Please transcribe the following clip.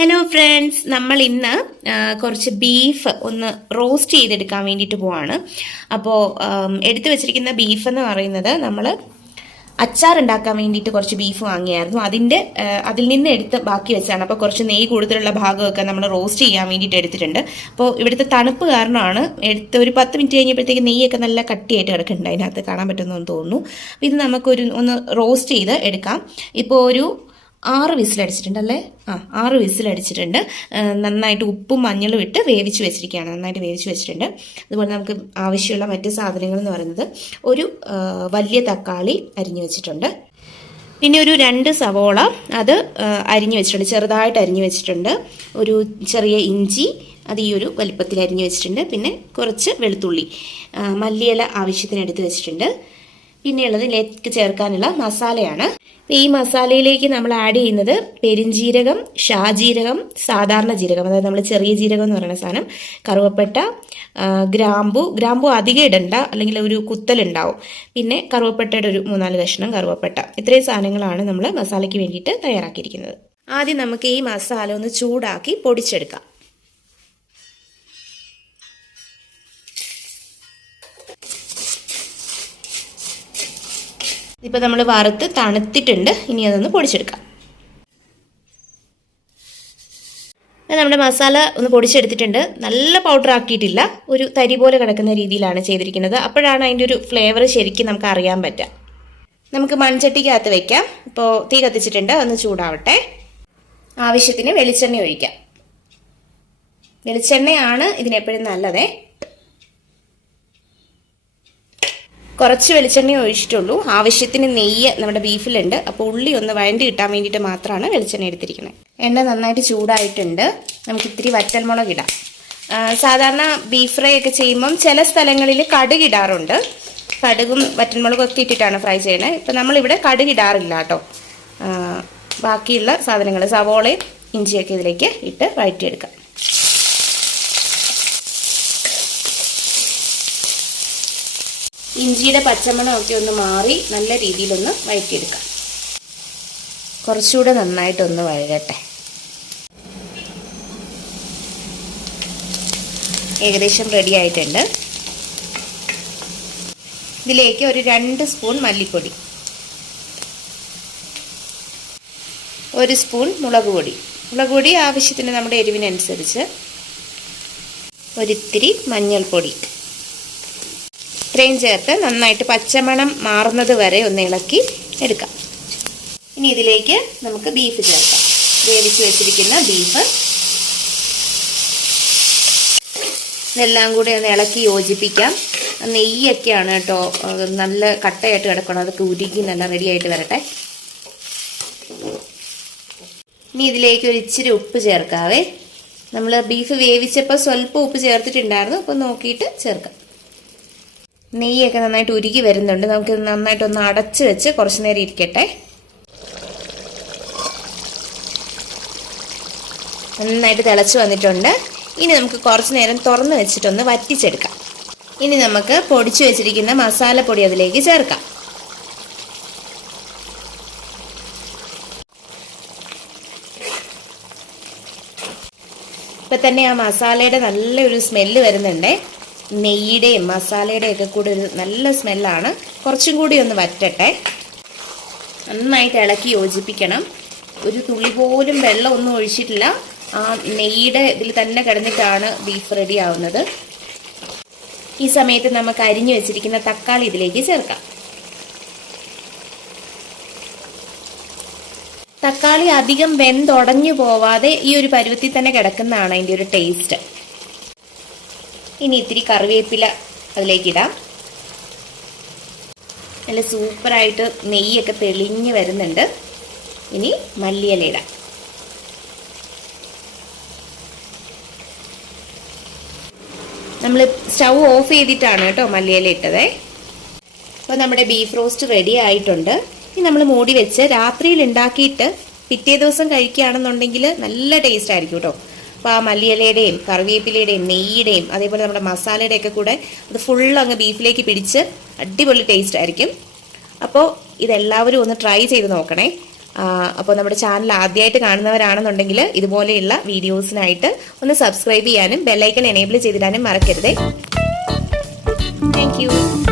Hello friends നമ്മൾ ഇന്ന് കുറച്ച് ബീഫ് ഒന്ന് റോസ്റ്റ് ചെയ്തെടുക്കാൻ വേണ്ടിയിട്ട് പോവാണ്. അപ്പോൾ എടുത്തു വെച്ചിരിക്കുന്ന ബീഫ് എന്ന് പറയുന്നത് നമ്മൾ അച്ചാർ ഉണ്ടാക്കാൻ വേണ്ടിയിട്ട് കുറച്ച് ബീഫ് വാങ്ങിയായിരുന്നു. അതിന്റെ അതിൽ നിന്ന് എടുത്ത് ബാക്കി വെച്ചാണ് അപ്പോൾ കുറച്ച് നെയ്യ് കൂടുതലുള്ള ഭാഗമൊക്കെ നമ്മൾ റോസ്റ്റ് ചെയ്യാൻ വേണ്ടിയിട്ട് എടുത്തിട്ടുണ്ട്. അപ്പോൾ ഇവിടുത്തെ തണുപ്പ് കാരണമാണ് എടുത്ത് ഒരു പത്ത് മിനിറ്റ് കഴിഞ്ഞപ്പോഴത്തേക്ക് നെയ്യൊക്കെ നല്ല കട്ടിയായിട്ട് കിടക്കുന്നുണ്ട്. അതിനകത്ത് കാണാൻ പറ്റുന്നു തോന്നുന്നു. ഇത് നമുക്കൊരു ഒന്ന് റോസ്റ്റ് ചെയ്ത് എടുക്കാം. ഇപ്പോൾ ഒരു ആറ് വിസിലടിച്ചിട്ടുണ്ട് അല്ലേ ആ ആറ് വിസിലടിച്ചിട്ടുണ്ട്. നന്നായിട്ട് ഉപ്പും മഞ്ഞളും ഇട്ട് വേവിച്ച് വെച്ചിരിക്കുകയാണ്. നന്നായിട്ട് വേവിച്ച് വെച്ചിട്ടുണ്ട്. അതുപോലെ നമുക്ക് ആവശ്യമുള്ള മറ്റ് സാധനങ്ങൾ എന്ന് പറയുന്നത് ഒരു വലിയ തക്കാളി അരിഞ്ഞു വെച്ചിട്ടുണ്ട്. പിന്നെ ഒരു രണ്ട് സവോള അത് അരിഞ്ഞു വെച്ചിട്ടുണ്ട്. ചെറുതായിട്ട് അരിഞ്ഞു വെച്ചിട്ടുണ്ട്. ഒരു ചെറിയ ഇഞ്ചി അത് ഈ ഒരു വലിപ്പത്തിൽ അരിഞ്ഞു വെച്ചിട്ടുണ്ട്. പിന്നെ കുറച്ച് വെളുത്തുള്ളി മല്ലിയില ആവശ്യത്തിന് എടുത്ത് വെച്ചിട്ടുണ്ട്. പിന്നെയുള്ളത് ലേക്ക് ചേർക്കാനുള്ള മസാലയാണ്. ഈ മസാലയിലേക്ക് നമ്മൾ ആഡ് ചെയ്യുന്നത് പെരിഞ്ജീരകം ഷാജീരകം സാധാരണ ജീരകം. അതായത് നമ്മൾ ചെറിയ ജീരകം എന്ന് പറയുന്ന സാധനം കറുവപ്പട്ട ഗ്രാമ്പു. ഗ്രാമ്പു അധികം ഇടണ്ട അല്ലെങ്കിൽ ഒരു കുത്തലുണ്ടാവും പിന്നെ കറുവപ്പട്ടയുടെ ഒരു മൂന്നാൽ കഷ്ണം കറുവപ്പട്ട. ഇത്രയും സാധനങ്ങളാണ് നമ്മൾ മസാലയ്ക്ക് വേണ്ടിയിട്ട് തയ്യാറാക്കിയിരിക്കുന്നത്. ആദ്യം നമുക്ക് ഈ മസാല ഒന്ന് ചൂടാക്കി പൊടിച്ചെടുക്കാം. ഇപ്പോൾ നമ്മൾ വറുത്ത് തണുത്തിട്ടുണ്ട്. ഇനി അതൊന്ന് പൊടിച്ചെടുക്കാം. നമ്മുടെ മസാല ഒന്ന് പൊടിച്ചെടുത്തിട്ടുണ്ട്. നല്ല പൗഡർ ആക്കിയിട്ടില്ല. ഒരു തരി പോലെ കിടക്കുന്ന രീതിയിലാണ് ചെയ്തിരിക്കുന്നത്. അപ്പോഴാണ് അതിന്റെ ഒരു ഫ്ലേവർ ശരിക്കും നമുക്ക് അറിയാൻ പറ്റുക. നമുക്ക് മൺചട്ടിക്കകത്ത് വെക്കാം. ഇപ്പോൾ തീ കത്തിച്ചിട്ടുണ്ട്. ഒന്ന് ചൂടാവട്ടെ. ആവശ്യത്തിന് വെളിച്ചെണ്ണ ഒഴിക്കാം. വെളിച്ചെണ്ണയാണ് ഇതിനെപ്പോഴും നല്ലതേ. കുറച്ച് വെളിച്ചെണ്ണ ഒഴിച്ചിട്ടുള്ളൂ. ആവശ്യത്തിന് നെയ്യ് നമ്മുടെ ബീഫിലുണ്ട്. അപ്പോൾ ഉള്ളി ഒന്ന് വഴണ്ടി കിട്ടാൻ വേണ്ടിയിട്ട് മാത്രമാണ് വെളിച്ചെണ്ണ എടുത്തിരിക്കുന്നത് എണ്ണ നന്നായിട്ട് ചൂടായിട്ടുണ്ട്. നമുക്ക് ഇത്തിരി വറ്റൽമുളക് ഇടാം. സാധാരണ ബീഫ് ഫ്രൈ ഒക്കെ ചെയ്യുമ്പം ചില സ്ഥലങ്ങളിൽ കടുക് ഇടാറുണ്ട്. കടുകും വറ്റൽമുളകും ഒക്കെ ഇട്ടിട്ടാണ് ഫ്രൈ ചെയ്യണത് ഇപ്പം നമ്മളിവിടെ കടുക് ഇടാറില്ല കേട്ടോ. ബാക്കിയുള്ള സാധനങ്ങൾ സവോളയും ഇഞ്ചിയൊക്കെ ഇതിലേക്ക് ഇട്ട് വഴറ്റിയെടുക്കാം. ഇഞ്ചിയുടെ പച്ചമണമൊക്കെ ഒന്ന് മാറി നല്ല രീതിയിലൊന്ന് വഴറ്റിയെടുക്കാം. കുറച്ചുകൂടെ നന്നായിട്ടൊന്ന് വഴകട്ടെ ഏകദേശം റെഡി ആയിട്ടുണ്ട്. ഇതിലേക്ക് ഒരു രണ്ട് സ്പൂൺ മല്ലിപ്പൊടി. ഒരു സ്പൂൺ മുളക് പൊടി. മുളക് പൊടി ആവശ്യത്തിന് നമ്മുടെ എരിവിനനുസരിച്ച് ഒരിത്തിരി മഞ്ഞൾപ്പൊടി. ഇത്രയും ചേർത്ത് നന്നായിട്ട് പച്ചമണം മാറുന്നത് വരെ ഒന്ന് ഇളക്കി എടുക്കാം. ഇനി ഇതിലേക്ക് നമുക്ക് ബീഫ് ചേർക്കാം വേവിച്ച് വെച്ചിരിക്കുന്ന ബീഫ് ഇതെല്ലാം കൂടി ഒന്ന് ഇളക്കി യോജിപ്പിക്കാം. നെയ്യൊക്കെയാണ് കേട്ടോ നല്ല കട്ടയായിട്ട് കിടക്കണം. അതൊക്കെ ഉരുകി നല്ല റെഡിയായിട്ട് വരട്ടെ. ഇനി ഇതിലേക്ക് ഒരു ഇച്ചിരി ഉപ്പ് ചേർക്കാവേ. നമ്മൾ ബീഫ് വേവിച്ചപ്പോൾ സ്വല്പം ഉപ്പ് ചേർത്തിട്ടുണ്ടായിരുന്നു. അപ്പോൾ നോക്കിയിട്ട് ചേർക്കാം. നെയ്യൊക്കെ നന്നായിട്ട് ഉരുകി വരുന്നുണ്ട്. നമുക്ക് നന്നായിട്ടൊന്ന് അടച്ച് വെച്ച് കുറച്ച് നേരം ഇരിക്കട്ടെ. നന്നായിട്ട് തിളച്ച് വന്നിട്ടുണ്ട്. ഇനി നമുക്ക് കുറച്ച് നേരം തുറന്ന് വെച്ചിട്ടൊന്ന് വറ്റിച്ചെടുക്കാം. ഇനി നമുക്ക് പൊടിച്ചു വെച്ചിരിക്കുന്ന മസാലപ്പൊടി അതിലേക്ക് ചേർക്കാം. ഇപ്പം തന്നെ ആ മസാലയുടെ നല്ലൊരു സ്മെല്ല് വരുന്നുണ്ടേ. നെയ്യുടെയും മസാലയുടെയും ഒക്കെ കൂടെ ഒരു നല്ല സ്മെല്ലാണ്. കുറച്ചും കൂടി ഒന്ന് വറ്റട്ടെ. നന്നായിട്ട് ഇളക്കി യോജിപ്പിക്കണം. ഒരു തുള്ളി പോലും വെള്ളം ഒന്നും ഒഴിച്ചിട്ടില്ല. ആ നെയ്യുടെ ഇതിൽ തന്നെ കിടന്നിട്ടാണ് ബീഫ് റെഡി ആവുന്നത്. ഈ സമയത്ത് നമുക്ക് അരിഞ്ഞു വെച്ചിരിക്കുന്ന തക്കാളി ഇതിലേക്ക് ചേർക്കാം. തക്കാളി അധികം വെന്തുടഞ്ഞു പോവാതെ ഈ ഒരു പരുവത്തിൽ തന്നെ കിടക്കുന്നതാണ് അതിന്റെ ഒരു ടേസ്റ്റ് ഇനി ഇത്തിരി കറിവേപ്പില അതിലേക്ക് ഇടാം നല്ല സൂപ്പറായിട്ട് നെയ്യൊക്കെ തെളിഞ്ഞ് വരുന്നുണ്ട്. ഇനി മല്ലിയില ഇടാം. നമ്മൾ സ്റ്റൗ ഓഫ് ചെയ്തിട്ടാണ് കേട്ടോ മല്ലിയില ഇട്ടതേ. അപ്പോൾ നമ്മുടെ ബീഫ് റോസ്റ്റ് റെഡി ആയിട്ടുണ്ട്. ഇനി നമ്മൾ മൂടി വെച്ച് രാത്രിയിൽ ഉണ്ടാക്കിയിട്ട് പിറ്റേ ദിവസം കഴിക്കുകയാണെന്നുണ്ടെങ്കിൽ നല്ല ടേസ്റ്റ് ആയിരിക്കും കേട്ടോ. അപ്പോൾ ആ മല്ലിയിലയുടെയും കറിവേപ്പിലയുടെയും നെയ്യുടെയും അതേപോലെ നമ്മുടെ മസാലയുടെ ഒക്കെ കൂടെ അത് ഫുൾ അങ്ങ് ബീഫിലേക്ക് പിടിച്ച് അടിപൊളി ടേസ്റ്റ് ആയിരിക്കും. അപ്പോൾ ഇതെല്ലാവരും ഒന്ന് ട്രൈ ചെയ്ത് നോക്കണേ. അപ്പോൾ നമ്മുടെ ചാനൽ ആദ്യമായിട്ട് കാണുന്നവരാണെന്നുണ്ടെങ്കിൽ ഇതുപോലെയുള്ള വീഡിയോസിനായിട്ട് ഒന്ന് സബ്സ്ക്രൈബ് ചെയ്യാനും ബെല്ലൈക്കൺ എനേബിൾ ചെയ്തിടാനും മറക്കരുതേ. താങ്ക്